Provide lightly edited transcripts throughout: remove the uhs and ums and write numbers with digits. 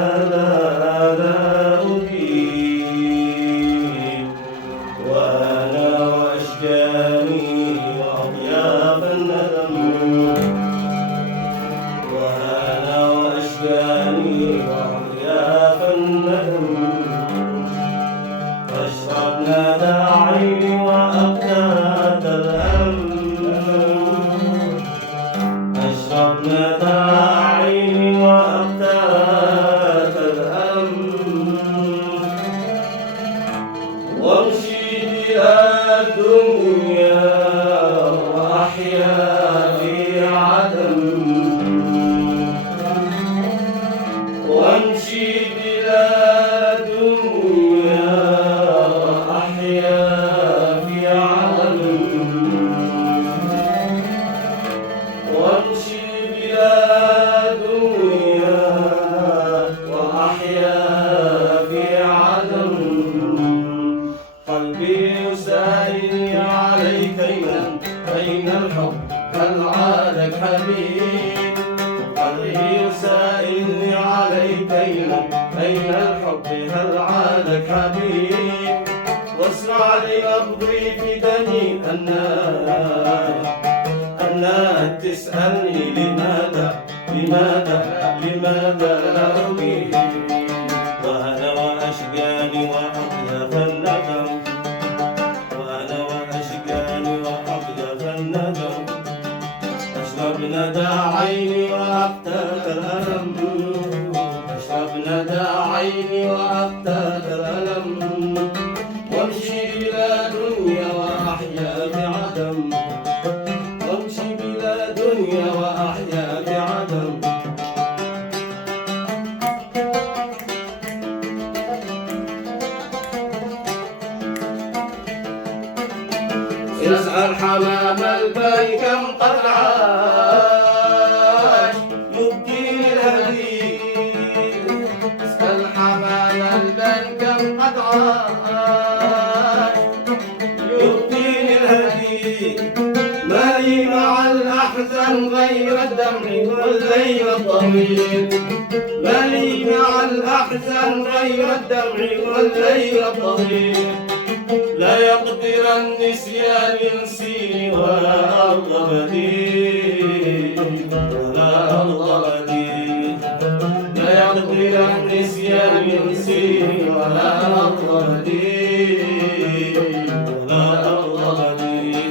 لا أبين وأنا وأشجاني وأطياف الندم وأنا وأشجاني وأطياف الندم أشربنا داعي وأقتات الأمن أشربنا داعي وأقتات الأمن وامشي إلى الدنيا وأحيا في عدم وامشي إلى الدنيا وأحيا في عدم وامشي بلا دنيا وأحيا في عدم قلبي يسائلني عليك أين الحب هل عادك حبيب قلبي يسائلني عليك أين الحب هل عادك حبيب واسمع لأبضي في دمي النار تسألني لماذا لا أبين وأنا وأشجاني وأطياف الندم وأنا وأشجاني وأطياف الندم أشربنا داعيني وأقتات الألم أشربنا داعيني وأقتات الألم وامشي بلا دنيا وأحيا بعدم وامشي بلا دنيا وأحيا بعدم يسأل حمام البن كم قد عاش يبدي الهديد يسأل حمام البن كم قد عاش يبدي الهديد مالي مع الأحزان غير الدمع والليل الطويل مالي مع الأحزان غير الدمع والليل الطويل لا يقدر النسيان ينسيني ولا أرض بديل ولا أرض بديل لا يقدر النسيان ينسيني ولا أرض بديل ولا أرض بديل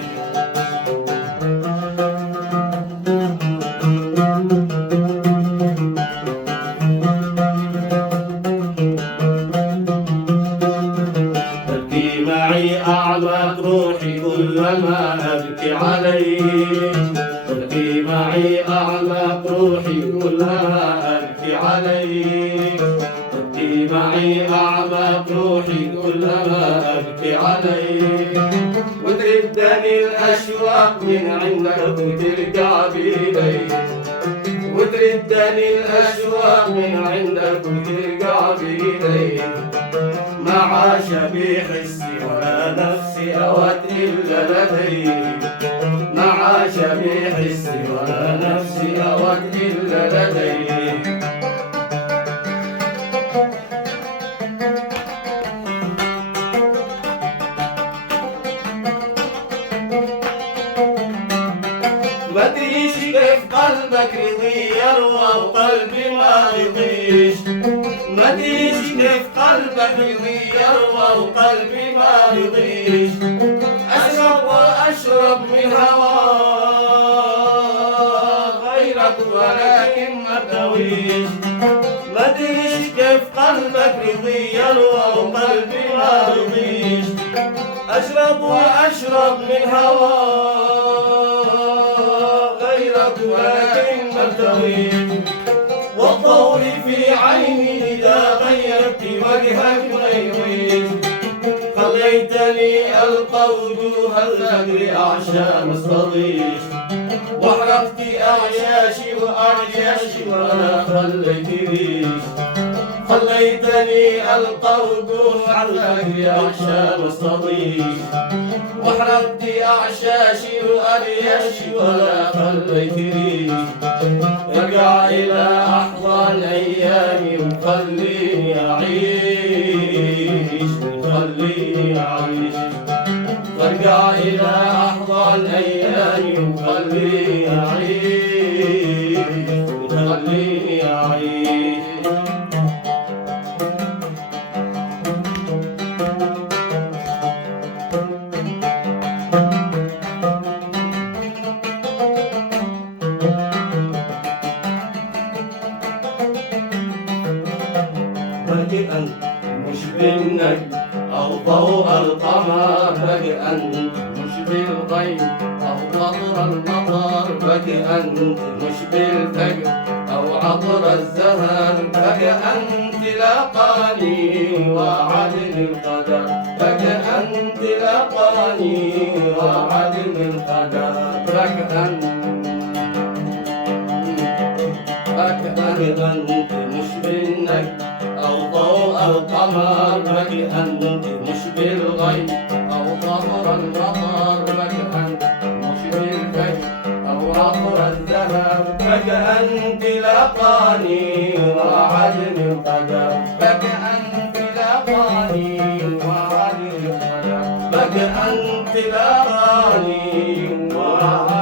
معي أعمق روحي كلما أبكي عليك تبكي معي أعمق روحي كلما أبكي عليك تبكي معي أعمق روحي كلما أبكي عليك وتردني الأشواق من عندك وترجع بإيديك وتردني الأشواق من عندك وترجع بإيديك ما عاش بي حسي ولا نفسي أود إلا لديك ما عاش بي حسي ولا نفسي أود إلا لديك مدريش كيف قلبك يغير وقلبي ما يضيش مدريش كيف قلبك يغير وقلبي ما يضيش أشرب وأشرب من هواك غيرك ولكن ما ارتويش مدريش كيف قلبك يغير وقلبي ما يضيش أشرب وأشرب من هواك غيرك ولكن ما ارتويش والضوء في عيني إذا غيرت وجهك ما يغيب خليتني ألقى وجوه الغدر أعشى مستضيف وحرقت أعشاشي وأعشاشي ولا خليتنيش خليتني ألقى وجوه الغدر أعشى مستضيف وحرقت أعشاشي وأرياشي ولا خليتنيش ارجع إلى أحضان أيامي خليني أعيش خليني أعيش وارجع إلى أحضان أيامي وخليني أعيش خليني أعيش فجأة مش بالنجم أو ضوء القمر فجأة مش بالغيب أو قطر المطر فجأة مش بالفجر أو عطر الزهر فجأة تلاقاني وعدل القدر فجأة تلاقاني وعدل القدر فجأة أنت مش بالنجم أو ضوء القمر فجأة مش بالغيب أو قطر المطر فجأة مش بالفجر أو عطر الزهر فجأة تلاقاني وعدل القدر فجأة تلاقاني وعدل القدر فجأة تلاقاني وعدل